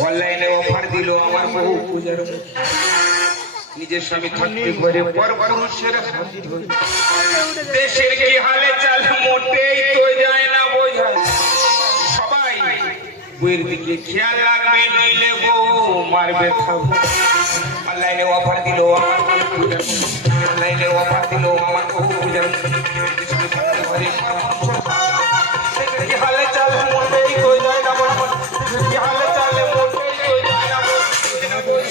অনলাইনে অফার দিল আমার বহু পূজার নিজের স্বামী থাকতে পারে পর পুরুষের দেশের কি হালে চাল মোটেই তো যায় না বোঝা সবাই বইয়ের দিকে খেয়াল রাখবে নইলে বউ মারবে অনলাইনে অফার দিল আমার পূজার অনলাইনে অফার দিল আমার বহু পূজার কি হালে চাল মোটেই তো যায় না কি হালে চাল মোটেই তো যায় না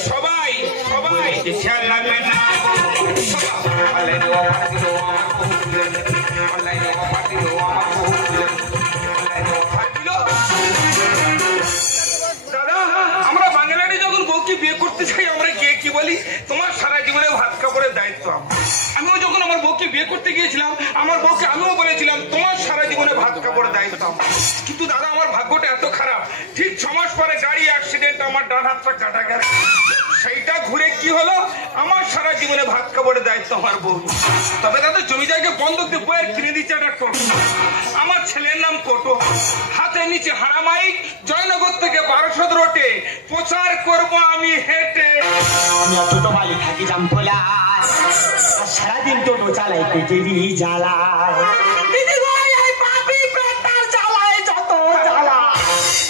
সবাই সবাই খেয়াল রাখবেন না অনলাইনে অফার দিল আমার বহু পূজার অনলাইনে অফার দিল আমার বহু পূজার অনলাইনে অফার দিল দাদা আমরা বাঙালি যখন বউকে বিয়ে করতে চাই আমরা গিয়ে কি বলি তোমার সারা জীবনে ভাত কাপড়ের দায়িত্ব আমিও যখন আমার বউকে বিয়ে করতে গিয়েছিলাম আমার বউকে আমিও বলেছিলাম তোমার সারা জীবনে ভাত কাপড়ের দায়িত্ব কিন্তু দাদা আমার ভাগ্যটা এত খারাপ ঠিক 6 মাস পরে গাড়ি অ্যাক্সিডেন্ট আমার ডান হাতটা কাটা গেল সেইটা ঘুরে কি হলো আমার সারা জীবনে ভাত কাপড়ের দায়িত্ব আমার বউ তবে দাদা জমি জায়গায় বন্ধক দিয়ে বইয়ের কিনে দিচ্ছে একটা টোটো আমার ছেলের নাম কোটো হাতের নিচে হারামাইক জয়নগর থেকে 1200 রোডে প্রচার করব আমি হেঁটে আমি ছোট বালি থাকি জামতলা সারাদিন টোটো চালাই পেটেরই জ্বালায় দিদি ভাই এই পাপি পেটার জ্বালায় যত জ্বালা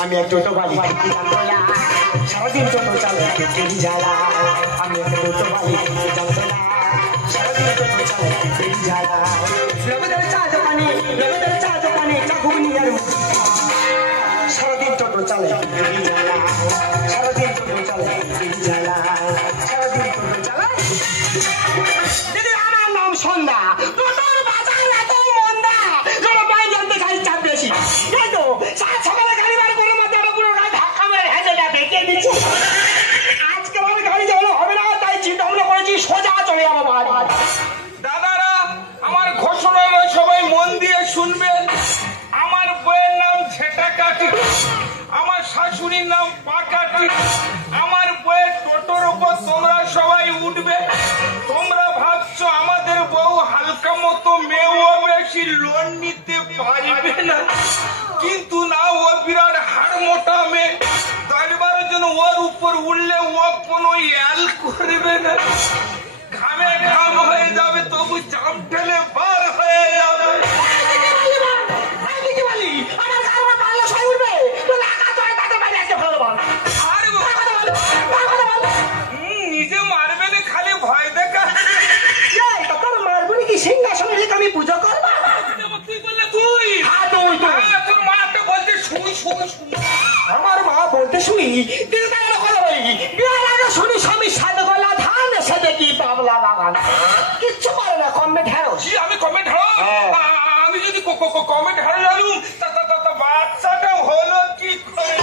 আমি এক ছোট বালি থাকি জামতলা সারাদিন টোটো চালাই পেটেরই জ্বালায় আমি এক ছোট বালি থাকি জামতলা সারাদিন টোটো চালাই পেটেরই জ্বালায় রবিদার চা দোকানে চা ঘুগনি আর সারাদিন টোটো চালাই পেটেরই জ্বালায় সারাদিন টোটো চালাই পেটেরই জ্বালায় সারাদিন টোটো চালাই দিদি আমার নাম সন্ধ্যা টোটোর বাজার এত মন্দা যেন পায়ে জানতে খালি চাপ বেশি এই তো সকালে গাড়ি বার করে মাঝে আমার পুরো গাড়ি ধাক্কা মেরে হেঁটে বেঁকে দিচ্ছি আজকে আমার গাড়ি চালানো হবে না তাই চিন্তা ভাবনা করেছি সোজা চলে যাবো বাড়ি দাদারা আমার ঘোষণা সবাই মন দিয়ে শুনবেন আমার বইয়ের নাম ঝেটা কাটি আমার শাশুড়ির নাম পাকাটি আমার বইয়ের টোটোর উপর তোমরা সবাই উঠবে তোমরা ভাবছো আমাদের বউ হালকা মতো মেয়েও বেশি লোন নিতে পারবে না কিন্তু না ও বিরাট হাড় মোটা মেয়ে 10-12 জন ওর উপর উঠলে ও কোনো ইয়াল করবে না ঘামে ঘাম হয়ে যাবে তবু চাপ ঠেলে বার হয়ে যাবে নিজে মারবে না খালি ভয় দেখা তোর মারবো নাকি সিংহাসনে রেখে আমি পুজো করবো তুই বললে তুই তোর মাটা বলতে শুনি আমার মা বলতে শুনি শুনি স্বামী সাদে গলা ধান এসে দেখি পাবলা বাগান কিচ্ছু করে না কমে ঢেঁড়স আমি কমে ঢাড়ো আমি যদি কমে ঢাড়ো জানুম বাচ্চাটা হলো কি করে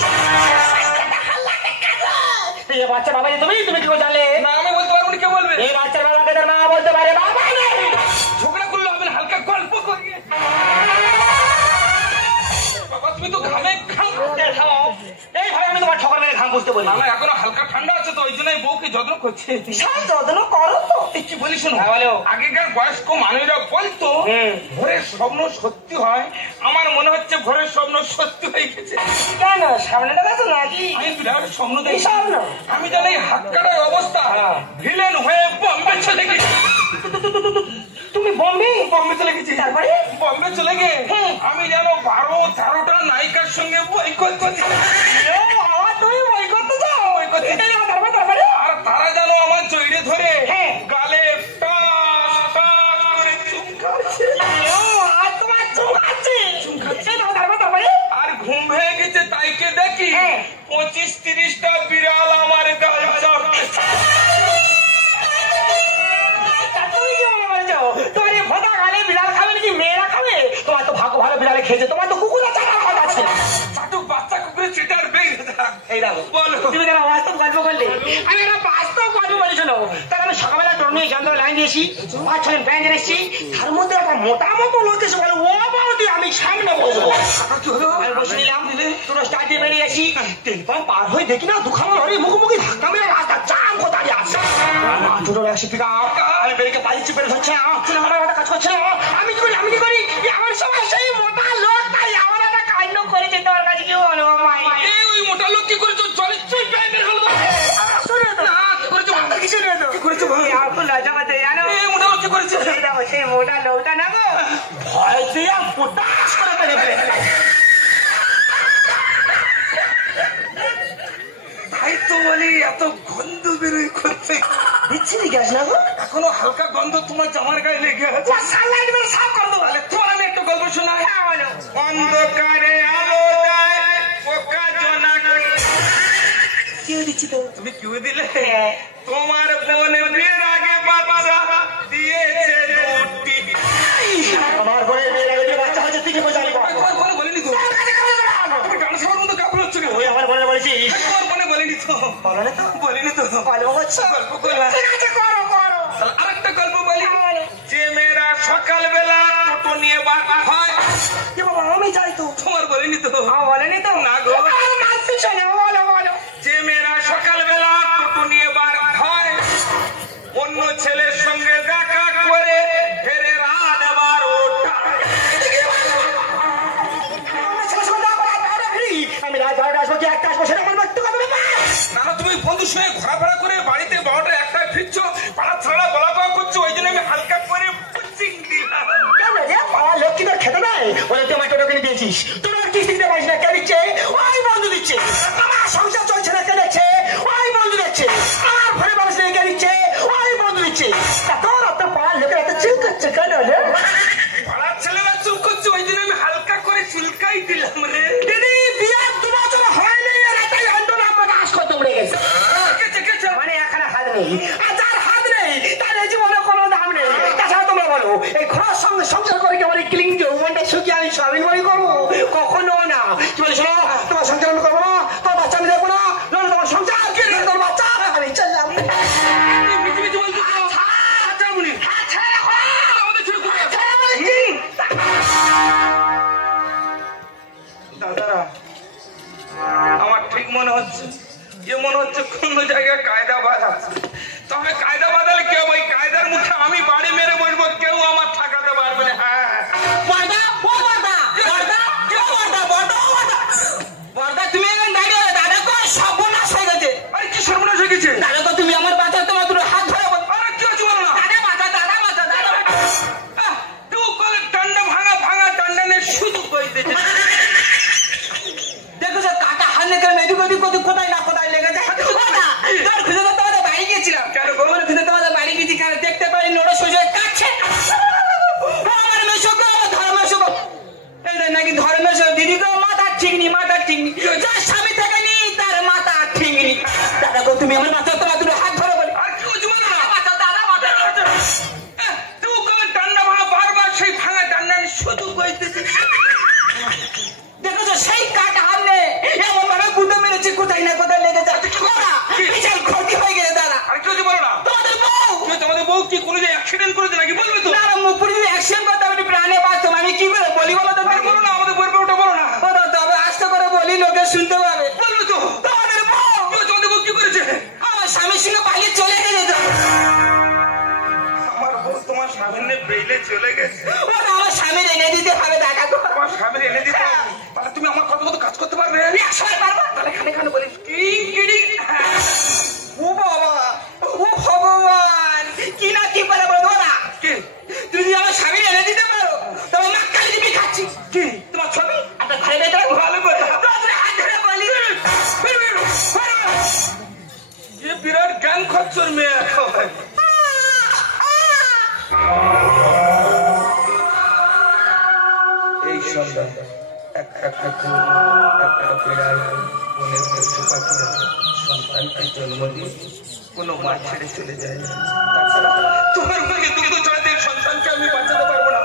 বাচ্চা বাবা তুমি কি জানলে না আমি বলতে পারবো না কে বলবে এই বাচ্চার বাবাকে তার মা বলতে পারে বাবা ঝগড়া করলে হবে হালকা গল্প করিয়ে বাবা তুমি তো ঘামে ঘাম এইভাবে আমি তোমার ঠকার মেরে ঘাম বুঝতে বলি না এখনো হালকা ঠান্ডা আছে তো ওই জন্যই বউকে যত্ন করছে যত্ন করো তো কি বলি শোনো আগেকার বয়স্ক মানুষরা বলতো ভোরের স্বপ্ন সত্যি হয় আমার মনে হচ্ছে ভোরের স্বপ্ন সত্যি হয়ে গেছে কেন সামনে দেখা তো নাকি আমি বিরাট স্বপ্ন দেখি স্বপ্ন আমি জানি হাত কাটার অবস্থা ভিলেন হয়ে বম্বে চলে গেছি তুমি বম্বে চলে গেছি তারপরে বম্বে চলে গে আমি যেন 12-13টা নায়িকার সঙ্গে বৈকট করছি তুমি বই করতে যাও তারপরে আর তারা যেন আমার জড়িয়ে ধরে গালে টাস টাস করে চুমকাচ্ছে আর ঘুম হয়ে গেছে তাইকে দেখি 25-30টা বিড়াল আমার গায়ে চড়ছে তোমার এই ভোটা গালে বিড়াল খাবে নাকি মেয়েরা খাবে তোমার তো ভাগ্য ভালো বিড়ালে খেয়েছে তোমার তো কুকুরের চাকার কথা আছে বাচ্চা কুকুরের চিটার বেগ এই দেখো তুমি কেন বাস্তব গল্প করলে আমি একটা বাস্তব গল্প বলেছিল তাহলে আমি সকালবেলা তোর নিয়ে জানতে লাইন দিয়েছি 5-6 ব্যাংক এসেছি তার মধ্যে একটা মোটা মতো লোক এসে বলে ও বাবুদি আমি সামনে বসবো আমি বসে নিলাম তোর স্টার্ট দিয়ে বেরিয়ে আসি তেল পাম্প পার হয়ে দেখি না দুখানা লরি মুখোমুখি ধাক্কা মেরে রাস্তা জাম কোথায় আসছে ছোট একশো পিকা আমি বেরিয়ে পালিয়েছি বেড়ে ধরছে আমার কাজ করছে আমি কি করি আমার সময় সেই মোটা লোক তাই আমার একটা কাণ্ড করেছে তোর কাছে কি বলবো মাই ওই মোটা লোক কি করেছো চলে সেই মোটা লোকটা না গো ভয় দিয়ে পোটাস করে মেরে ফেলেছে। তাই তো বলি এত গন্ধ বেরোয় করতে বিচ্ছিরি গ্যাস না গো, এখনো হালকা গন্ধ তোমার জামার গায়ে লেগে আছে। সানলাইট মেরে সাফ করে দেবো। তোমার আমি একটা গল্প শোনাই। হ্যাঁ বলো। অন্ধকারে আলো দেয় পোকা জোনাক। কি দিচ্ছি তো তুমি কিউ দিলে? তোমার বোন বিয়ের আগে বাচ্চা দিয়েছে দুটি। আমার ঘরে বিয়ের আগে বাচ্চা হচ্ছে তুই কি বোঝালি? মনে বলিনি তো? তুমি গান শোনার মতো কাপড় হচ্ছে কেন? ওই আমার মনে বলেছিস? তোমার মনে বলিনি তো? বলো না তো, বলিনি তো? গল্প করছো? গল্প করলা? ঠিক আছে করো করো। তাহলে আরেকটা গল্প বলি। যে মেয়েরা সকালবেলা টোটো নিয়ে বার হয়। কি বাবা আমি যাই তো? তোমার বলিনি তো? বলেনি তো? না গো। মানছি শোনো, বলো বলো। যে মেয়েরা সকালবেলা টোটো নিয়ে বার হয়, অন্য ছেলের সঙ্গে দেখা করে ফেরে রাত আবার ওঠা। আমি রাত 12টা আসবো কি 1টা আসবো সেটা আমার ব্যক্তি কথা না। না তুমি বন্ধুর সঙ্গে ঘোরাফেরা করে বাড়িতে 12টা 1টায় ফিরছো, পাড়া ছাড়া বলা পাওয়া করছো, ওই জন্য আমি হালকা করে পুচিং দিলাম। কেন রে পাড়া লক্ষ্মী তোর খেতে দেয়? ওরা তুই আমার টোটো কিনে দিয়েছিস, তোর কিস্তি দিতে পারিস না, কে দিচ্ছে? ওই বন্ধু দিচ্ছে। আমার সংসার চলছে না, কে দিচ্ছে? ওই বন্ধু দিচ্ছে। আমার ঘরে মানুষ নেই, কে দিচ্ছে? ওই বন্ধু দিচ্ছে। তা তোর অত পাড়ার লোকের এত চিল করছে কেন রে? পাড়ার ছেলেরা চুল করছে, ওই জন্য আমি হালকা করে চুলকাই দিলাম রে। দিদি বিয়ার 2 বছর হয়নি, আর এটাই আন্দোলন আমরা কাজ করতে উড়ে গেছে। মানে এখানে হাত নেই, আর যার হাত নেই তার এই জীবনে কোনো দাম নেই। তাছাড়া তোমরা বলো এই ঘোড়ার সঙ্গে সংসার করে কি আমার ক্লিং যৌবনটা শুকিয়ে আমি স্বাধীনভাবে করবো? কখনো না। কি বলে শোনো, তোমার সংসার আমি করবো না, তোমার বাচ্চা আমি দেখবো না, নইলে তোমার সংসার নইলে তোমার বাচ্চা আমি চললাম। দাদারা, আমার ঠিক মনে হচ্ছে যে মনে হচ্ছে কোন জায়গায় কায়দা বাঁধাচ্ছে। তবে কায়দা বাঁধালে কেউ ওই কায়দার মুখে আমি বাড়ি মেরে বসবো, কেউ আমার ঠাকাতে পারবে না। হ্যাঁ তুমি এখন দাঁড়িয়ে দাদা কো সর্বনাশ হয়ে গেছে। আরে কি সর্বনাশ হয়ে গেছে? দাদা কো তুমি আমার বাচ্চা তোমার দুটো হাত ধরে বল। আরে কি হচ্ছে বলো না? দাদা বাচ্চা দাদা বাচ্চা দাদা তুই বলে ডান্ডা ভাঙা ভাঙা ডান্ডা নিয়ে শুধু করে দিয়েছে। দেখো যে কাটা হাত লেগে মেডিকেল কোথায় না কোথায় লেগে যায়। তোর খুঁজে তো তোমাদের বাড়ি গেছিলাম। কেন গো? খুঁজে তোমাদের বাড়ি গেছি, কেন দেখতে পারি নোড়ো সোজা কাটছে। আমার মেশো গো, আমার ধর্মেশ গো। এই নাকি ধর্মেশ দিদি গো, মাথা ঠিক নি, মাথা ঠিক নি। যার স্বামী থাকে নি তার মাথা ঠিক নি। দাদা গো তুমি আমার মাথা তোমার দুটো হাত ধরে বলি। আর কি হচ্ছে বলো না? বাচ্চা দাদা বাচ্চা তুই বলে ডান্ডা ভাঙা বারবার সেই ভাঙা ডান্ডা নিয়ে শুধু করে দিয়েছে। দেখো তো সেই কাটা হাত নে এমন ভাবে গুঁতো মেরেছে, কোথায় না কোথায় লেগে যাচ্ছে। বিশাল ক্ষতি হয়ে গেছে দাদা। আর কি হচ্ছে বলো না? তোমাদের বউ তোমাদের বউ কি কোনো যে অ্যাক্সিডেন্ট করেছে নাকি বলবে তো? না মুখপুরি যদি অ্যাকশন করতে আমি প্রাণে বাঁচতাম, আমি কি করে বলি বলো তো? আর বলো না, আমাদের বলবে ওটা বলো না। তবে আস্তে করে বলি, লোকে শুনতে পাবে। বলবে তো? তোমাদের বউ তোমাদের বউ কি করেছে? আমার স্বামীর সঙ্গে পালিয়ে চলে গেছে। আমার বউ তোমার সামনে বেইলে চলে গেছে। ওটা আমার স্বামীর এনে দিতে হবে টাকা গো। তোমার সামনে এনে দিতে হবে? তাহলে তুমি আমার কত কত কাজ করতে পারবে? 100 পারবো। তাহলে খানে খানে বলি কিং কিডিং। ও বাবা, ও ভগবান, কি না কি পারে বলো না? কি? তুমি যদি আমার স্বামী এনে দিতে পারো তবে মাক্কালি দিবি খাচ্ছি। কি? তোমার ছবি একটা ঘরে বেঁধে ভালো কথা। তোমাদের হাত ধরে বলি ये বিরাট জ্ঞান খচ্চর মেয়ে একেবারে। এই সন্ধ্যা একটা বিড়াল বনের পশু পাখিরা সন্তানকে জন্ম দিয়ে কোনো মা ছেড়ে চলে যায় না। তাছাড়া তোমার মুখে দুগ্ধ চড়াতে সন্তানকে আমি বাঁচাতে পারবো না।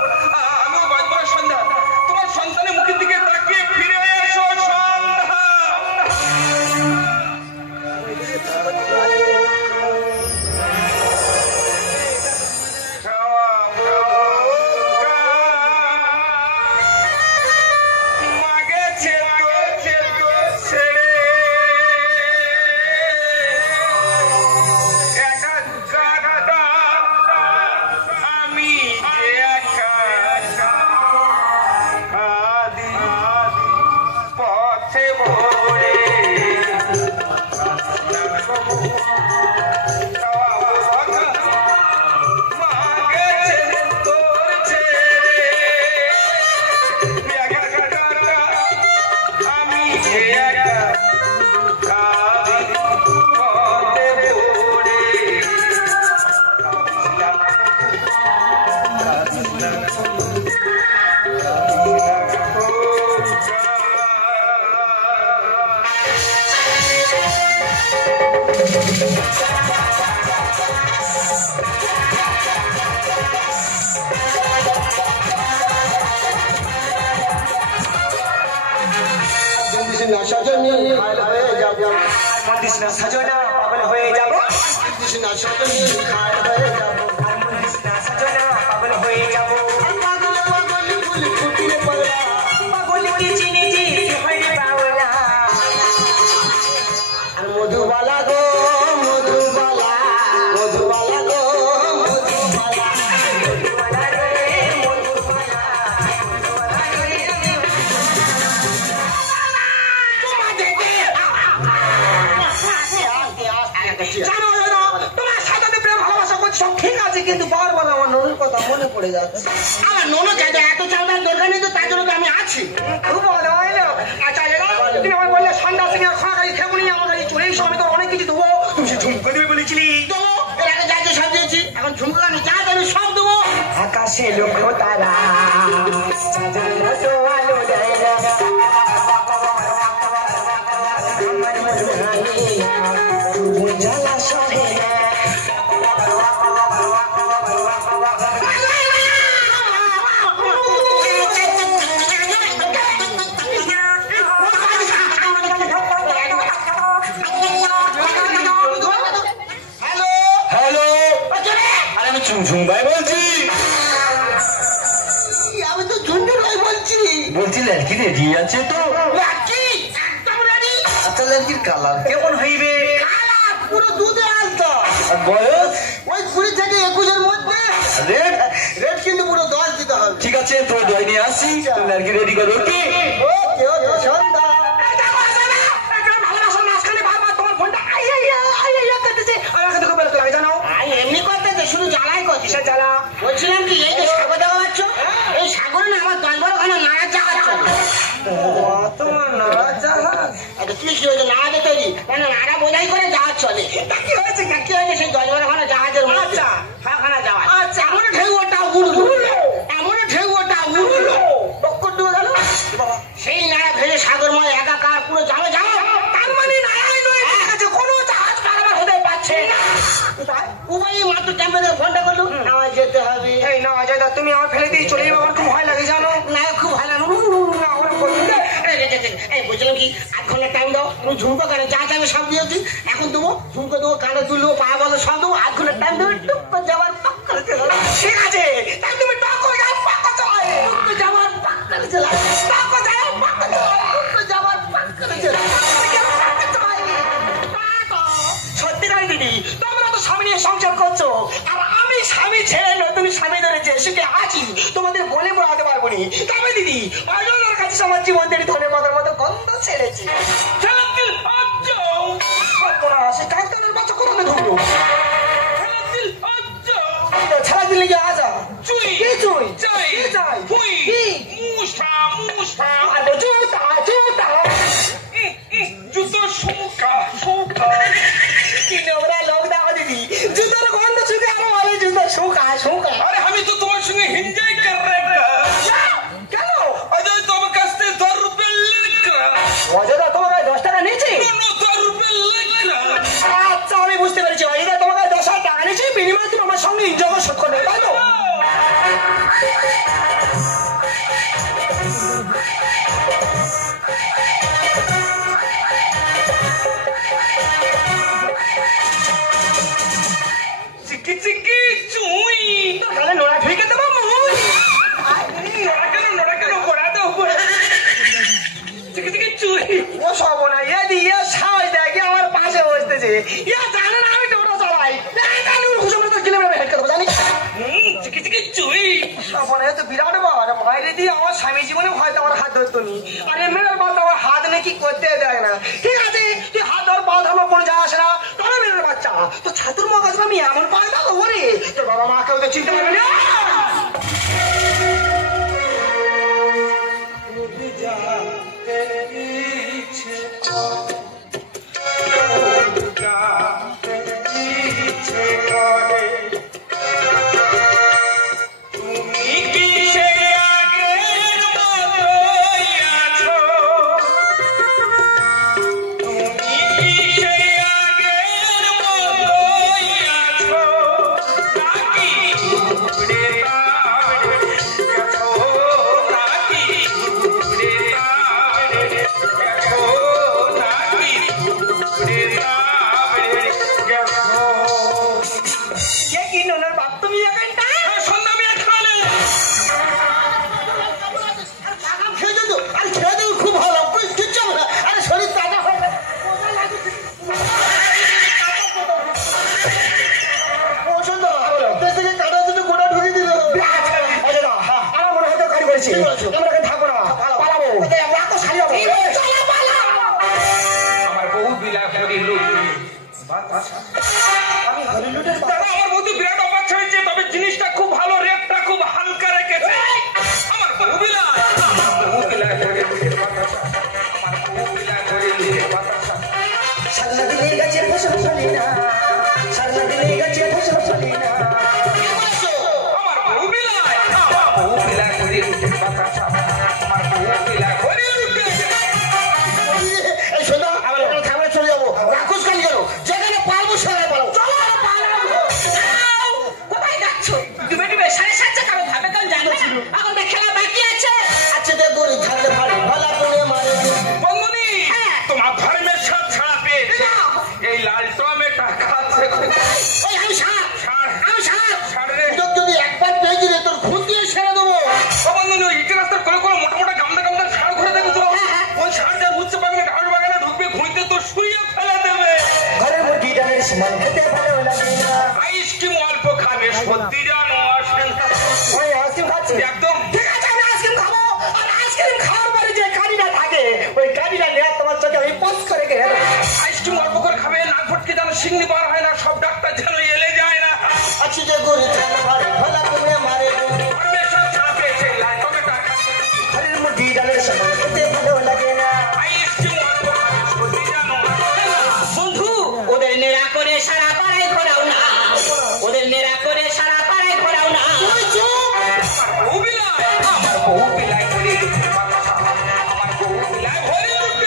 আমিও বাঁচবো না। সন্ধ্যা, তোমার সন্তানের মুখের দিকে তাকিয়ে ফিরে এসো সন্ধ্যা। সজনী ঘায়ল হয়ে যাব মন্দির না সজনা পাগল হয়ে যাব কৃষ্ণ সজনী ঘায়ল হয়ে যাব আর মন্দির না সজনা পাগল হয়ে যাব পাগল পাগল ফুল ফুটিয়ে পড়া পাগল কি চিনেছি হয় রে বাউলা আর মধুবালা গো মধুবালা মধুবালা গো মধুবালা মধুবালা রে মধুবালা মধুবালা রে জানো জানো তোমার সাথে তো প্রেম ভালোবাসা করছি সব ঠিক আছে কিন্তু বারবার আমার ননুর কথা মনে পড়ে যাচ্ছে আমার ননদ যাতে এত চালবার দরকার নেই তো তার জন্য তো আমি আছি খুব ভালো হইলো আচ্ছা এরা তুমি আমার বললে সন্ধ্যা থেকে খাওয়া গাড়ি খেবো নি আমার গাড়ি চলে এসো আমি তো অনেক কিছু দেবো তুমি সে ঝুমকো দেবে বলেছিলি দেবো এর আগে যাইতে সব দিয়েছি এখন ঝুমকো আমি যা দেবে সব দেবো আকাশে লক্ষ্য তারা চাঁদের মতো আলো দেয় না। আমার মনে জ্বালা সহে না। হ্যালো হ্যালো আরে আমি ঝুমঝুম ভাই বলছি আমি তো ঝুনঝুন ভাই বলছি বলছি লড়কি রেডি আছে তো লাকি একদম রেডি আচ্ছা লড়কির কালার কেমন হইবে কালা পুরো দুধে আলতো আর বয়স ওই 20 থেকে 21 এর মধ্যে রেড রেট কিন্তু পুরো 10 দিতে হবে ঠিক আছে তোর দই নিয়ে আসি লড়কি রেডি করো কি ওকে ওকে সন্ধ্যা আই এমনি করতে তো শুধু জ্বালাই করছি বলছিলাম কি এই যে সাগর দেখা পাচ্ছ এই সাগরে না আমার 10-12 খানা নাড়া জাহাজ চলে আচ্ছা তুমি কি হয়েছে নাড়াতে তৈরি মানে নাড়া বোঝাই করে জাহাজ চলে তা কি হয়েছে সেই 10-12 খানা জাহাজের মধ্যে খানা জাহাজ আচ্ছা এমন ঢেউ ওটা উড়লো এমন ঢেউ ওটা উড়লো টক্কর ডুবে গেল সেই নাড়া ভেঙে সাগরময় একাকার পুরো যাবে যাও তার মানে নাড়াই নয় ঠিক আছে কোনো জাহাজ পারাবার হতে পারছে না উভয় মাত্র ক্যাম্পের ফোনটা করলো আমার যেতে হবে এই না অজয় দা তুমি আমার ফেলে দিয়ে চলে যাবে আমার খুব ভয় লাগে জানো না খুব ভালো বলছিলাম কি 8 ঘন্টা টাইম দাও তুমি ঝুমকো কানে যা চাইবে সব দিয়েছি এখন দেবো ঝুমকো দেবো কানে তুলবো পা বলো সব দেবো 8 ঘন্টা টাইম দেবো টুক করে যাওয়ার পাক করে চলে ঠিক আছে তাই তুমি টক করে যাও পাক্কা চলে টুক করে যাওয়ার পাক করে চলে টক করে যাও পাক্কা চলে টুক করে যাওয়ার পাক করে চলে সত্যি তাই দিদি তোমরা তো স্বামী নিয়ে সংসার করছো আর আমি স্বামী ছেড়ে নতুন স্বামী ধরেছে সুখে আছি তোমাদের বলে বোঝাতে পারবো নি তবে দিদি অজয়ের কাছে আমার জীবন থেকে ধনে পাতার মতো গন্ধ ছেড়েছি সে কাকতানের বাচ্চা কোথাও ঢুকলো ছাড়া দিলে কি আজা চুই কি চুই চাই কি চাই হুই কি মুসা মুসা আলো জুতা জুতা জুতো শুকা শুকা কি নোংরা লোক দাও দিদি জুতোর গন্ধ শুকে আরো ভালো জুতো শুকা শুকা अरे हम तो तुम्हारे संगे एंजॉय कर रहे हैं কেন अजय तो अब कस्ते 10 रुपए लेकर অজয় তোমার কাছে 10 টাকা নিয়েছি दोनों 10 रुपए लेकर আচ্ছা আমি বুঝতে পেরেছি অজয় তোমার কাছে 10 টাকা নিয়েছি বিনিময়ে তুমি আমার সঙ্গে এনজয় শোধ করবে তাই তো चिकी चिकी चुई তোর গালে নোড়া ঢুকে দেবো মুই नोड़ा के कोड़ा दो चिकी चिकी चुई ও সব না এ দিয়ে সাহস দেখি আমার পাশে বসতেছে ইয়া জানে না আমি টোটো চালাই জানি ওর খুশি মতো কিলোমিটার হেড করবো জানি चिकी चिकी चुई সপনে তো বিরাট বাবা ভয় দিয়ে আমার স্বামী জীবনে হয়তো আমার হাত ধরতো নি আর এমএলএর বাদ আমার হাত নাকি করতে দেয় না ঠিক আছে তুই হাত ধর পা ধরবো কোনো যায় আসে না তোরা মেয়ের বাচ্চা তো ছাতুর মগাজ আমি এমন পাই না ওরে তোর বাবা মা কেউ তো চিনতে পারবে না তুমি কি সে আগের মতোই আছো তুমি কি সে কে কি ননার বাপ তুমি এখানটা সন্ধ্যা মেয়ে খালে খেয়ে যেত আর খেয়ে দেবো খুব ভালো কিচ্ছু হবে না আরে শরীর তাজা হবে পছন্দ দেশ থেকে কাটা দুটো গোটা ঢুকিয়ে দিল আমার মনে হয়তো গাড়ি করেছি আমরা এখানে থাকবো না পালাবো এত শাড়ি হবে আমার বহু বিলাপ করে লুট আমি হলিউডের দাদা আমার বৌদি বিরাট অবাচ্ছা হয়েছে তবে জিনিসটা খুব ভালো রেটটা খুব হালকা রেখেছে আমার বহু বিলাপ করে লুটের বাতাসা আমার বহু বিলাপ করে লুটের বাতাসা সারনা দিলে গাছে ফসল ফলে না সারনা দিলে গাছে ফসল ফলে না আমার বহু বিলাপ করে লুটের বাতাসা আমার বহু বিলাপ করে লুটের এই শোনো আমরা থামলে চলে যাবো রাক্ষস কান গেল যেখানে পারবো সেখানে পারবো চলো কোথায় যাচ্ছ ডুবে ডুবে 7:30 কারো ভাবে কেন জানো এখন তো খেলা বাকি আছে আচ্ছা দেখ গরি থাকলে ভালো ভালো করে মারে বন্ধুনি তোমার ধর্মের সাথ ছাড়া পেয়েছে এই লাল টমেটো খাচ্ছে ওই আমি সাপ ছাড় আমি সাপ ছাড় রে তোর যদি একবার পেয়ে দিলে তোর খুন দিয়ে সেরে দেবো ও বন্ধুনি ওই ইটের রাস্তার করে করে মোটা মোটা গামদা গামদা ছাড় ঘুরে দেখো ওই ছাড় যা উচ্চ বাগানে ঢাল বাগানে ঢুকবে ঘুরতে তো শুয়ে ফেলে দেবে ঘরের মুরগি ডালের সমান খেতে ভালো লাগে না আইসক্রিম অল্প খাবে সত্যি জানো আসেন ওই আইসক্রিম খাচ্ছি একদম ঠিক আছে আমি আইসক্রিম খাবো আর আইসক্রিম খাওয়ার পরে যে কানিটা থাকে ওই কানিটা নেওয়া তোমার চোখে আমি পথ করে গেলে আইসক্রিম অল্প করে খাবে নাক ফটকে যেন সিংনি বার হয় না সব ডাক্তার যেন এলে যায় না আচ্ছা দেখ গরি থাকলে ভালো ভালো করে মারে ধর্মের সাথ ছাড়া পেয়েছে এই লাল টমেটো খাচ্ছে ঘরের মুরগি ডালের সমান খেতে ভালো লাগে না আইসক্রিম অল্প খাবে সত্যি জানো বন্ধু ওদের নেড়া করে সারা পাড়ায় ঘোরাও না ওদের নেড়া করে সারা পাড়ায় ঘোরাও না বহু বিলায় আমার বহু বিলায় করে লুটের বাতাসা আমার বহু বিলায় ভরে লুটে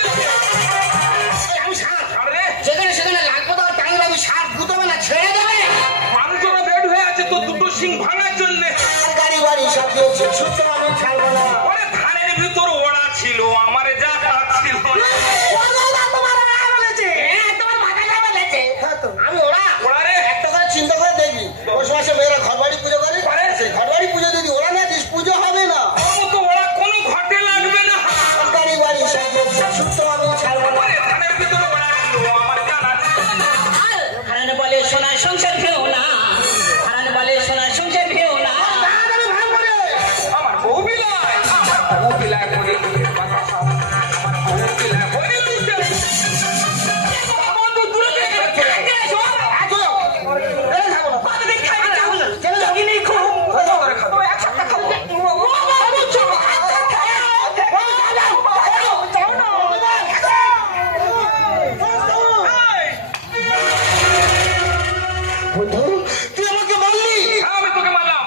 আমি সাপ ছাড় রে যেখানে সেখানে লাগবো তো টাঙলে আমি সাপ গুতবে না ছেড়ে দেবে মানুষরা বেড হয়ে আছে তো দুটো সিং ভাঙার জন্য আর গাড়ি বাড়ি সব দিয়েছে ছুটতে আমি ছাড়বো না ওরে ধানের ভিতর ওড়া ছিল আমার যা ছিল তোমার মাথা যাবে লেছে আমি ওরা ওড়া রে একটা করে চিন্তা করে দেখবি পৌষ মাসে মেয়েরা ঘর বাড়ি পুজো করে সেই ঘর বাড়ি পুজো যদি ওরা না দিস পুজো হবে না ও তো ওরা কোনো ঘটে লাগবে না আর গাড়ি বাড়ি সব দিয়েছে ছুটতে আমি ছাড়বো না ওরে ধানের ভিতর ওড়া ছিল আমার জানা ছিল হারানো বলে সোনার সংসার খেও না হারানো বলে সোনার সংসার খেও না আমার বহু বিলায় করে লুটের বাতাসা আমার বহু বিলায় ভরে লুটে বন্ধু দূরে থেকে দেখে এসো বন্ধু তুই আমাকে বললি আমি তোকে মারলাম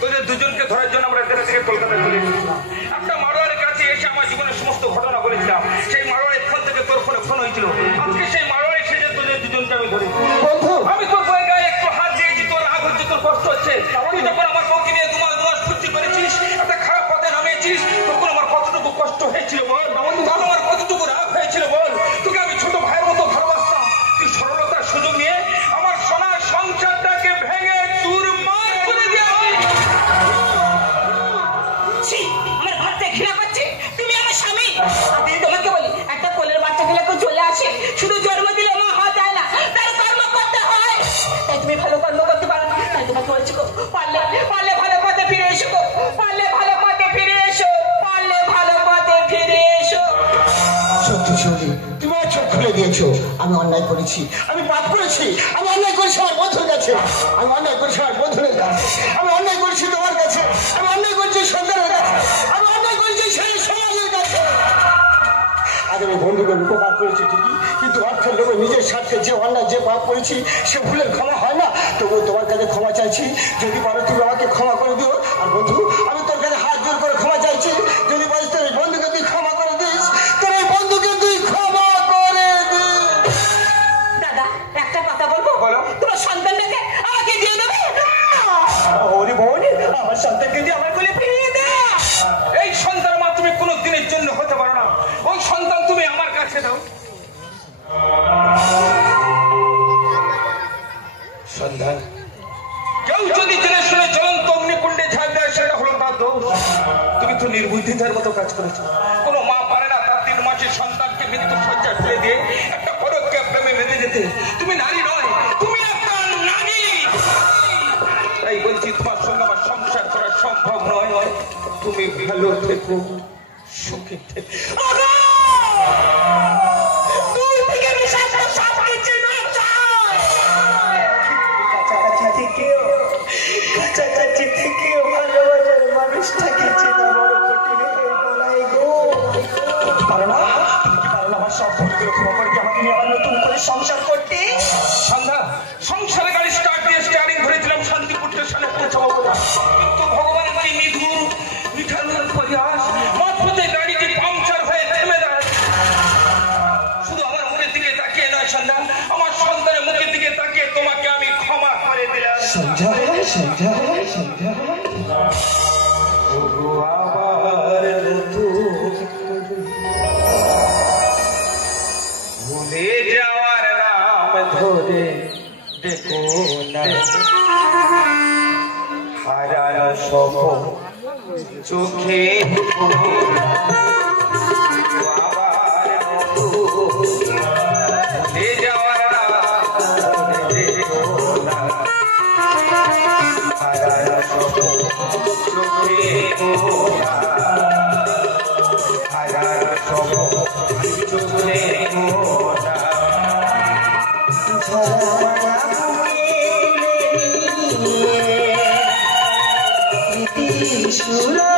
তোদের দুজনকে ধরার জন্য আমরা দেশ থেকে কলকাতায় চলে এসেছিলাম একটা মারোয়ারের কাছে এসে আমার জীবনের সমস্ত ঘটনা বলেছিলাম সেই মারোয়ারের ফোন থেকে তোর ফোনে ফোন হয়েছিল আজকে সেই মারোয়ারে এসে তোদের দুজনকে আমি ধরেছি বন্ধু আমি তোর বয়ে গায়ে একটু হাত দিয়েছি তোর রাগ হচ্ছে তোর কষ্ট হচ্ছে তুই যখন আমার বউকে নিয়ে দুমাস ফুর্তি করেছিস একটা খারাপ পথে নামিয়েছিস তখন আমার কতটুকু কষ্ট হয়েছিল বল তখন আমার কতটুকু রাগ হয়েছিল বল তোকে আমি ছোট ভাইয়ের মতো ভালোবাসতাম তুই সরলতার সুযোগ নিয়ে আমার সোনার সংসারটাকে ভেঙে চুরমার করে দিয়েছিস আমার ঘর থেকে ঘৃণা পাচ্ছে তুমি আমার স্বামী আমি তোমাকে বলি একটা কোলের বাচ্চা গুলো কেউ চলে আসে শুধু জন্ম দিলে মা হওয়া যায় না তার কর্ম করতে হয় তাই তুমি ভালো কর্ম করতে পারো না। তাই তোমাকে বলছি গো পারলে পারলে ভালো পথে ফিরে এসো গো পারলে ভালো পথে ফিরে এসো পারলে ভালো পথে ফিরে এসো সত্যি সত্যি তুমি আমার চোখ খুলে দিয়েছো আমি অন্যায় করেছি আমি পাপ করেছি আমি অন্যায় করেছি আমার বন্ধুর কাছে আমি অন্যায় করেছি আমার বন্ধুদের কাছে আমি অন্যায় করেছি তোমার কাছে আমি অন্যায় করেছি সন্তানের কাছে আমি অন্যায় করেছি সেই সমাজের কাছে আজ আমি বন্ধুকে উপকার করেছি ঠিকই কিন্তু অর্থের লোভে নিজের স্বার্থে যে অন্যায় যে পাপ করেছি সে ভুলের ক্ষমা হয় না তবুও তোমার কাছে ক্ষমা চাইছি যদি পারো তুমি আমাকে ক্ষমা করে দিও আর বন্ধু আমি তোর কাছে হাত জোর করে ক্ষমা চাইছি যদি বলিস তোর এই বন্ধুকে তুই ক্ষমা করে দিস তোর এই বন্ধুকে তুই ক্ষমা করে দিস দাদা একটা কথা বলবো বলো। তোমার সন্তানটাকে আমাকে দিয়ে দেবে ওরে বোন আমার সন্তানকে দিয়ে আমার কোলে ফিরিয়ে দে এই সন্তান মা তুমি কোনো দিনের জন্য হতে পারো না ওই সন্তান তুমি আমার কাছে দাও সন্ধ্যা কেউ যদি জেনে শুনে জ্বলন্ত অগ্নিকুণ্ডে ঝাঁপ দেয় সেটা হলো তার দোষ। তুমি তো নির্বুদ্ধিতার মতো কাজ করেছো। কোনো মা পারে না তার 3 মাসের সন্তানকে মৃত্যু সজ্জায় ফেলে দিয়ে একটা পরোক্ষ প্রেমে বেঁধে যেতে। তুমি নারী নয়, তুমি একটা নারী। তাই বলছি তোমার সঙ্গে আমার সংসার করা সম্ভব নয়। তুমি ভালো থেকো, সুখে থেকো। কাছাকাছি থেকেও ভালোবাসার মানুষটাকে চেনা বড় কঠিন হয়ে গলায় গো। পারো না? তুমি কি পারো না আমার সব ভুলগুলো ক্ষমা করে কি আমাকে নিয়ে আবার নতুন করে সংসার করতে? সন্ধ্যা সংসারে গাড়ি স্টার্ট দিয়ে স্টিয়ারিং ধরেছিলাম শান্তিপুর স্টেশনে পৌঁছাবো বলে, কিন্তু ভগবানের কি নিধুর মিঠার পরিহাস, মাঝপথে গাড়িটি পাংচার হয়ে থেমে যায়। শুধু আমার মুখের দিকে তাকিয়ে নয় সন্ধ্যা, আমার সন্তানের মুখের দিকে তাকিয়ে তোমাকে আমি ক্ষমা করে দিলাম। সন্ধ্যা সন্ধ্যা সন্ধ্যা আবার নতুন ভুলে যাওয়ার নাম ধরে দেখো না, হারানো সব চোখে আবার ভুলে যাওয়ার নাম ধরে দেখো না, হারানো সব চোখে হারানো সব চোখে সুরা